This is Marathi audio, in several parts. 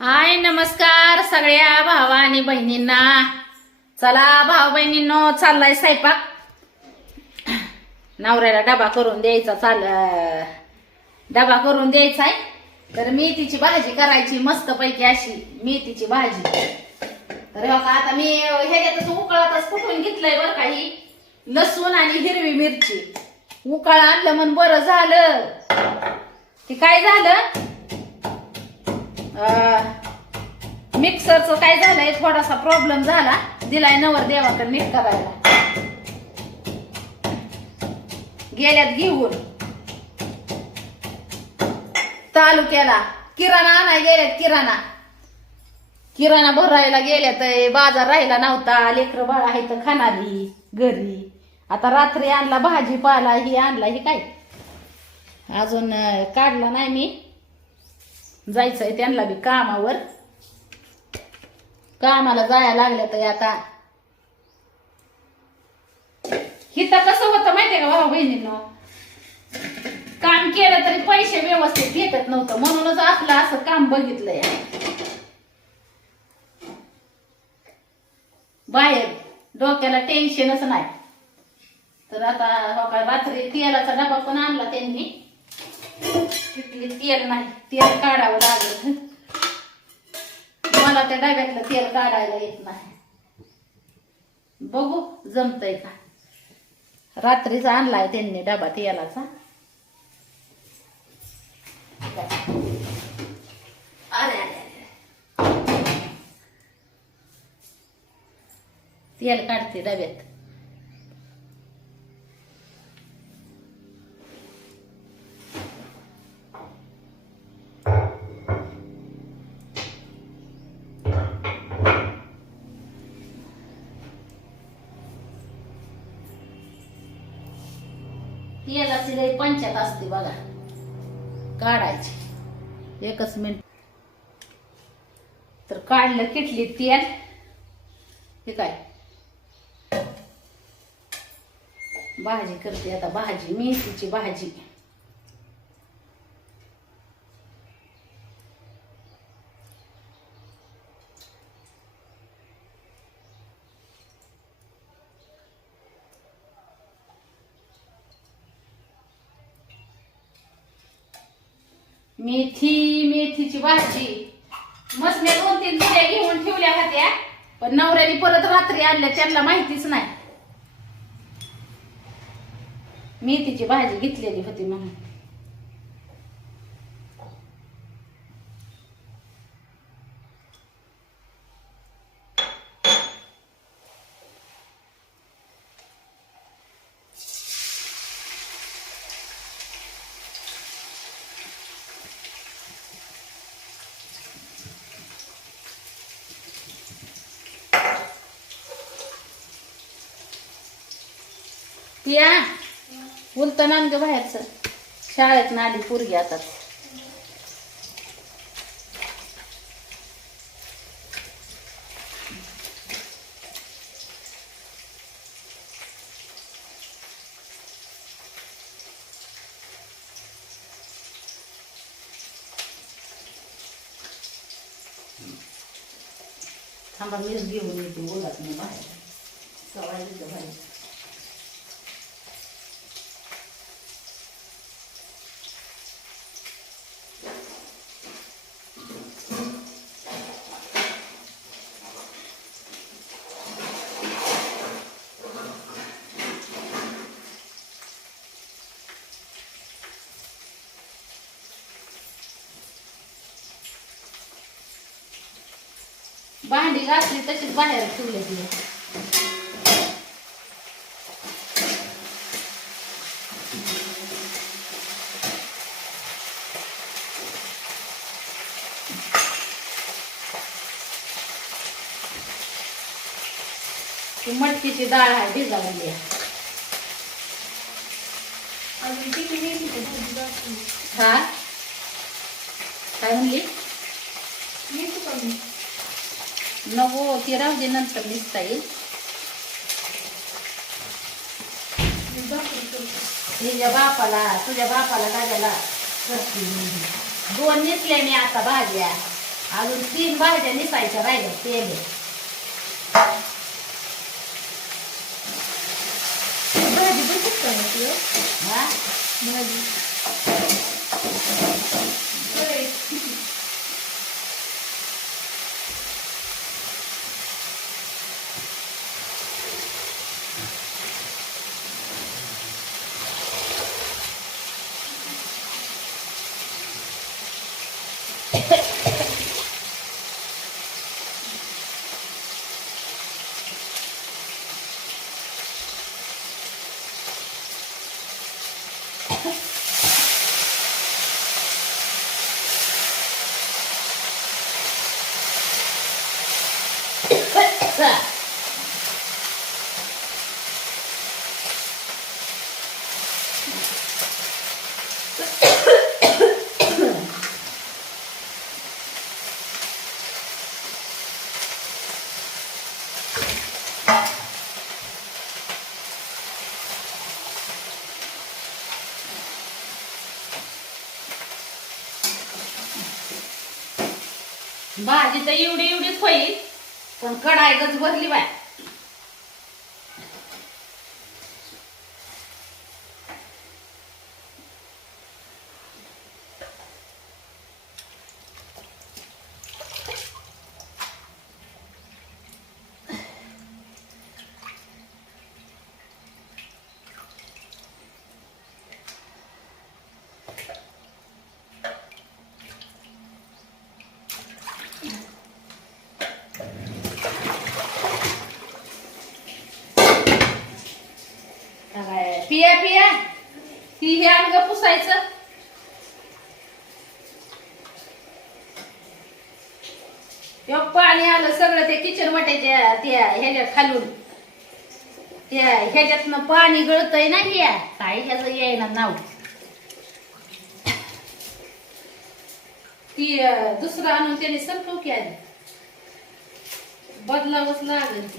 हाय नमस्कार सगळ्या भावा आणि बहिणींना. चला भाऊ बहिणींनो चाललाय स्वयंपाक. नवऱ्याला डबा करून द्यायचा चाल डबा करून द्यायचाय. तर मेथीची भाजी करायची मस्त पैकी अशी मेथीची भाजी. तर का आता मी ह्याच्यातच उकळातच कुठून घेतलंय बरं काही लसूण आणि हिरवी मिरची. उकाळ आणलं म्हण बरं झालं. ते काय झालं? मिक्सरचं काय झालंय? थोडासा प्रॉब्लेम झाला. दिलाय नवर देवाकडे नीट करायला गेल्यात घेऊन. तालुक्याला किराणा आणाय गेल्यात किराणा. किराणा भरायला गेल्यात ए, बाजार राहिला नव्हता. लेकर बाळ आहे तर खाणारी घरी. आता रात्री आणला भाजीपाला ही आणला ही काय? अजून काढला नाही मी. जायचंय त्यांना बी कामावर. कामाला जायला लागल्या तर आता. हिथं कसं होतं माहितीये का भाऊ बहिणींनो? काम केलं तरी पैसे व्यवस्थित भेटत नव्हतं. म्हणूनच आपलं असं काम बघितलंय. बाहेर डोक्याला टेन्शनच नाही. तर आता हो रात्री तेलाचा डबा पण आणला त्यांनी. तिथली तेल नाही. तेल काढावं लागलं. मला त्या डब्यातलं तेल काढायला येत नाही. बघू जमतय का? रात्रीचा आणलाय त्यांनी डबा तेलाचा. अरे अरे अरे. तेल काढते डब्यात. तेलाची असते बघा. काढायची. एकच मिनिट. तर काढलं किटली तेल. हे काय? भाजी करते आता भाजी मेथीची भाजी. मेथी मेथीची भाजी. मस्त मी दोन तीन जुड्या घेऊन ठेवल्या होत्या पण नवऱ्याने परत रात्री आणल्या त्यांना माहितीच नाही. मेथीची भाजी घेतलेली होती म्हणून. या. उलतं नान ग बाहेरचं. शाळेत आली पुरगी आता. थांबा मीच घेऊन येते. बोलत नाही बाहेर. सवाय बाहेर. भांडी घासली तशीच बाहेर ठेवले तिला. ती मटकीची डाळ आहे भिजावली आहे. हा? काय म्हणली? नको ती राहू दे नंतर दिसता येईल. तुझ्या बापाला तुझ्या बापाला दादाला करते. दोन नेसले मी आता भाज्या. अजून तीन भाज्या निसायच्या राहिल्या तेल भाजी पण खूप. हा? भाजी. भाजी तर एवढी एवढीच होईल पण कढाई गच भरली बाय काय पिया पिया ती हे अंग पुसायचं ह्यो पाणी आलं सगळं ते किचन वाट्याच्या त्या ह्याच्या खालून. ह्याच्यातनं पाणी गळतय ना ह्या काय ह्याचं येईना नाव? ती दुसरं आणून त्याने सरकव की आधी बदलावच लागेल ती.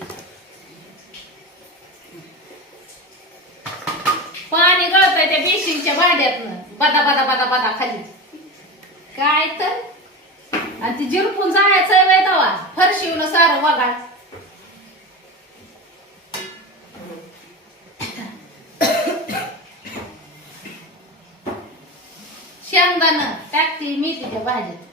पाणी गळतय त्या बेसिनच्या भांड्यातनं. बदा बदा बदा बदा खाली. काय तर? आणि ती जिरपून जायचं वेळ तवा. फरशिवलं सारं वगाड शेंगदाणं टाकते मेथीच्या भाजीत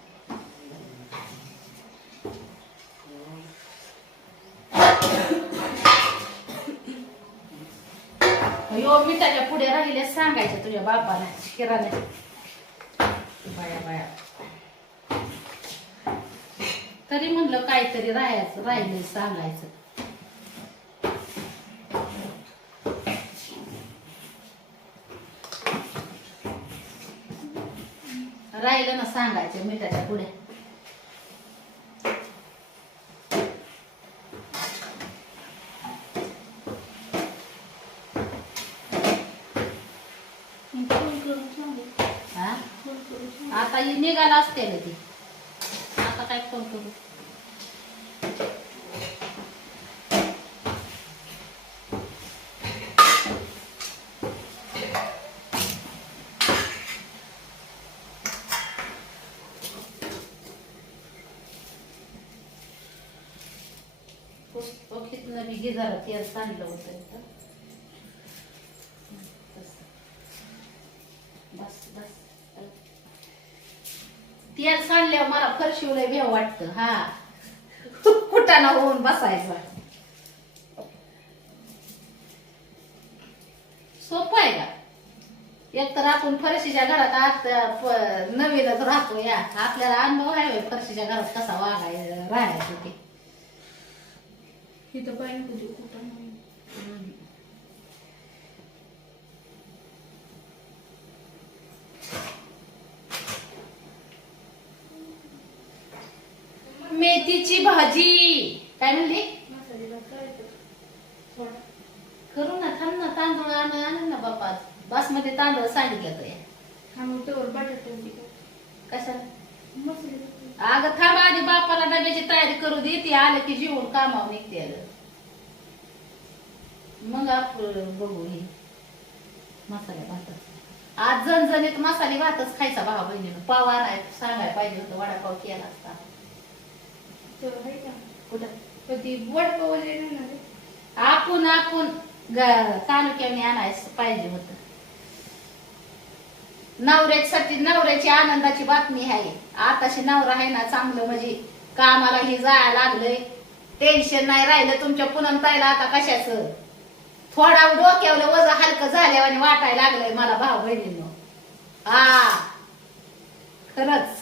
यो मिठाच्या पुढे राहिले सांगायचं तुझ्या बापाला किराणे बाया बाया. तरी म्हणलं काहीतरी राहायचं राहिलंय सांगायचं राहिलं ना सांगायचे मिठाच्या पुढे. फोन करून हा? आता ही निघाला असते ना ती. आता काय फोन करू? पुस्तकीतनं बी गिजारा सांडलं होतं इथं. बस बस. तेल सांडल्यावर मला फरशिवलंय भेव वाटतं हा. कुटाणा होऊन बसायचं. सोपं आहे का? एक तर आपण फरशीच्या घरात आत नवीनच राहतो या. आपल्याला अनुभव आहे फरशीच्या घरात कसा वागाय राहायचं ते. इथं पाणी कुठे कुठं नाही मेथीची भाजी. काय म्हणली? करू ना थांब ना तांदूळ आण आण ना बापा. बासमती तांदूळ सांगितलं हा मग तेवढं बटाटे कशाला? मसाले अगं थांब आधी बापाला डब्याची तयारी करू दे. ती आलं की जेवून कामावर निघते. मग आपण बघू हे. मसाले भात आज जणजणीत मसाले भातच खायचा भावा बहिणीनं. पाव आणाय सांगाय पाहिजे होतं वडापाव केला असता. कुठं. आपण आपण तालुक्याने आणायचं पाहिजे होत. नवऱ्यासाठी नवऱ्याची आनंदाची बातमी आहे. आताशी नवरा आहे ना चांगलं म्हणजे कामाला हे जायला लागलंय. टेन्शन नाही राहिलं तुमच्या पुनम ताईला आता कशाच? थोडा डोक्यावलं वज हलकं झाल्यावर आणि वाटायला लागलंय मला भाऊ बहिणींनो. हा खरंच.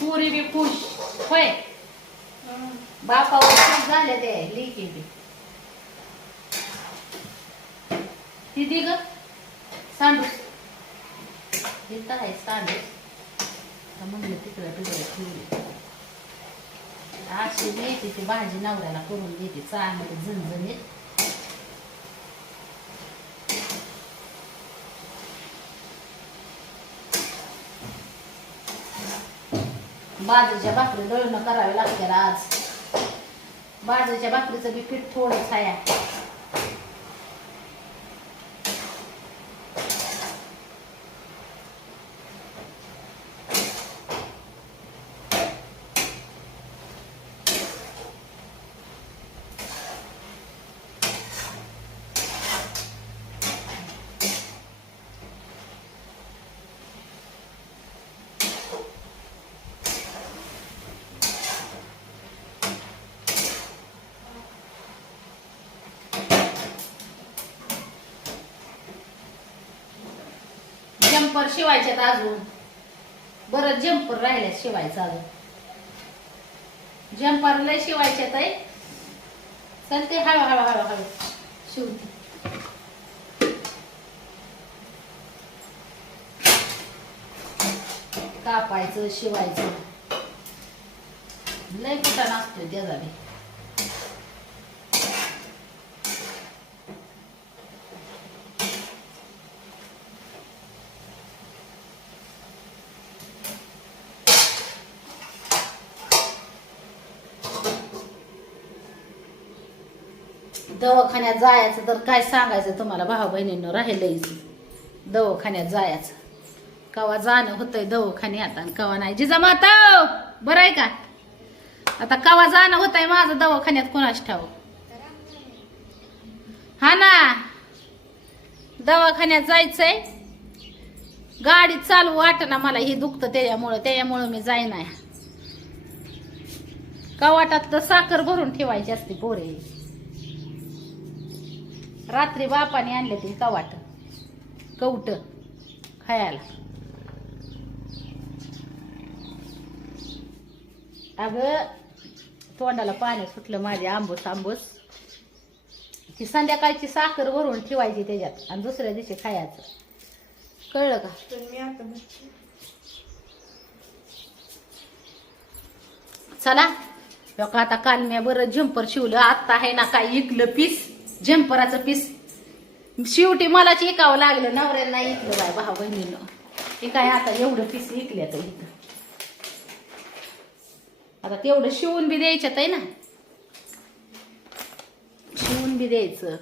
पुरी बी खुश. होय. बापावर खुश झाले ते लेकी बी. किती ग सांडूस इथं आहे सांडूस म्हणलं तिकडे तिकडे ठेवली अशी मेथीची भाजी नवऱ्याला करून देते चांगली झणझणीत बाजूच्या भाकरी दळणं करावे लागते आज बाजूच्या भाकरीचं बी पीठ थोडंच आहे जम्पर शिवायच्यात अजून. बरं जम्पर राहिल्यात शिवायचं अजून. जम्पर लय शिवायच्यात आहे. चल ते हळू हळू हळू हळू. शिवते. कापायचं शिवायचं. लय कुठं नसतोय त्याचा दवाखान्यात जायचं तर काय सांगायचं तुम्हाला? भाऊ बहिणींना राहिलंच दवाखान्यात जायचं. कवा जाणं होतंय दवाखान्यात आणि कवा नाही. जिजा माता बरं आहे का? आता कवा जाणं होतंय माझं दवाखान्यात कोणाच ठाव हा ना. दवाखान्यात जायचंय. गाडी चालू वाटना मला हे दुखतं त्याच्यामुळं. त्याच्यामुळं मी जाई नाही कवाटात तर साखर भरून ठेवायची असते पोरे. रात्री बापाने आणले ते कवाट कवट? खायला. अगं तोंडाला पाणी सुटलं माझे आंबूस आंबूस. ती संध्याकाळची साखर भरून ठेवायची त्याच्यात आणि दुसऱ्या दिवशी खायचं. कळलं का. चला. लोक आता काल मी बरं झंपर शिवलं. आत्ता आहे ना काय इकलं पीस. झंपराचं पीस. शेवटी मलाच इकावं लागलं नवऱ्यांना इकलं बाय भाऊ बहिणीनं. हे काय आता एवढं पीस इकले इथं. आता तेवढं शिवून बी द्यायच्यात आहे ना. शिवून बी द्यायचं.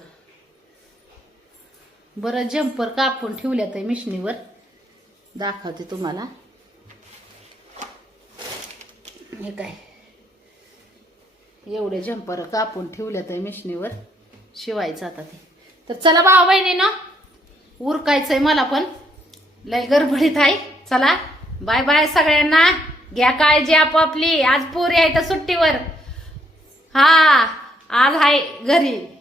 बरं जम्पर कापून ठेवल्यात आहे मिशनीवर. दाखवते तुम्हाला. हे काय? एवढे जम्पर कापून ठेवल्यात आहे मिशनीवर. शिवायचं आता ते. तर चला भाऊ बहिणीनं उरकायचंय मला पण. लय गडबडीत आहे. चला बाय बाय सगळ्यांना. घ्या काळजी आपापली. आज पोरी आहे तर सुट्टीवर. हा आज आहे घरी.